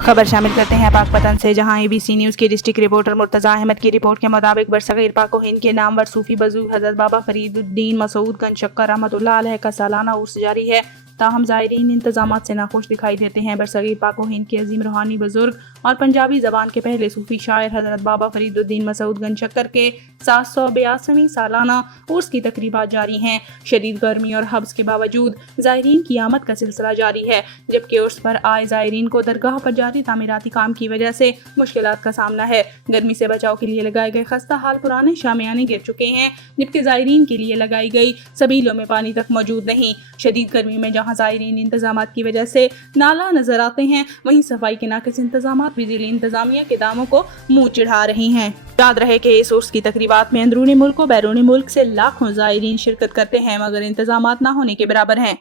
खबर शामिल करते हैं पाक पतन से, जहां ABC न्यूज की डिस्ट्रिक्ट रिपोर्टर मुर्तजा अहमद की रिपोर्ट के मुताबिक बरसगीर पाक व हिंद के नामवर सूफी बुजुर्ग हजरत बाबा फरीदुद्दीन मसूद गंज शक्कर रहमतुल्लाह अलैह का सालाना उर्स जारी है। ताहम ज़ायरीन इंतजामात से नाखुश दिखाई देते हैं। बरसगीर पाक व हिंद के अजीम रूहानी बुजुर्ग और पंजाबी ज़बान के पहले सूफी शायर हजरत बाबा फरीदुद्दीन मसूद गंज शक्कर के 782वें सालाना उर्स की तकरीबात जारी हैं। शदीद गर्मी और हब्स के बावजूद ज़ायरीन की आमद का सिलसिला जारी है, जबकि उर्स पर आए ज़ायरीन को दरगाह पर जारी तामीराती काम की वजह से मुश्किलात का सामना है। गर्मी से बचाव के लिए लगाए गए खस्ता हाल पुराने शामियाने गिर चुके हैं, जबकि ज़ायरीन के लिए लगाई गई सबीलों में पानी तक मौजूद नहीं। शदीद गर्मी में जहाँ ज़ायरीन इंतजामात की वजह से नाला नजर आते हैं, वहीं सफाई के नाकिस इंतजामात भी ज़िली इंतजामिया के दामों को मुंह चिढ़ा रही हैं। याद रहे कि इस उर्स की तकरीबात में अंदरूनी मुल्क व बैरूनी मुल्क से लाखों ज़ायरीन शिरकत करते हैं, मगर इंतजामात ना होने के बराबर हैं।